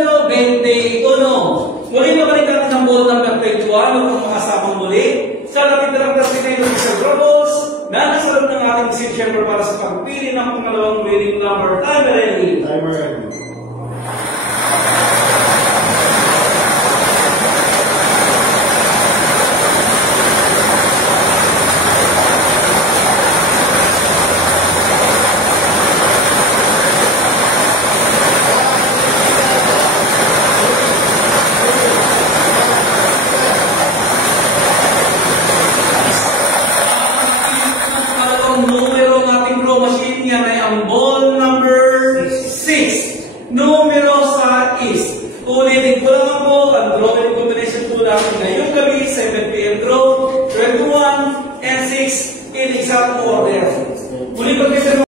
numero 21. Muli babalik natin ang ball number 21 upang makasamang muli sa natitirang classification ng Mr. Robos na nasa loob ng ating seat chamber para sa pagpili ng pangalawang winning number. Timer ready. Timer ready. Numero ng ating draw machine, yan ay ang ball number 6. Numero sa is. Ulitin ko lang po, ang drawing combination po natin ngayong gabi, 7 PM draw, 21 and 6 in exact order. Muli pag